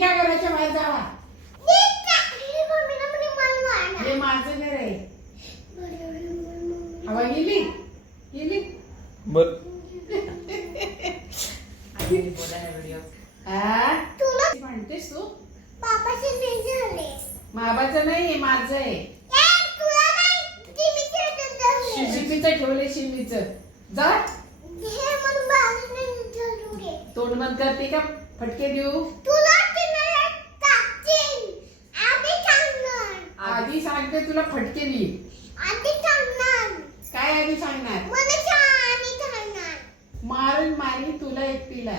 निघा घराच्या बाहेर जावा. हे माझं घर आहे. हवा गेली गेली बर म्हणतेस तू? बाबाचं नाही माझं आहे. शिल्पीचं ठेवले शिल्पीचं. जा तोंड बंद करते का? फटके देऊ? आधी सांगते तुला फटके देईल. काय आधी सांगणार? मारून मारी तुला एकटीला.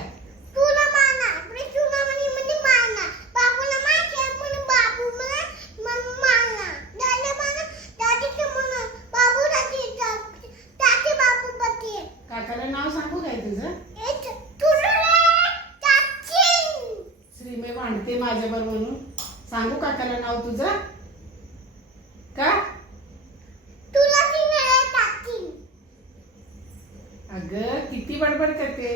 काकाला नाव सांगू काय तुझं? श्रीमय भांडते माझ्यावर म्हणून सांगू काकाला नाव तुझं का? अगं किती बडबड करते.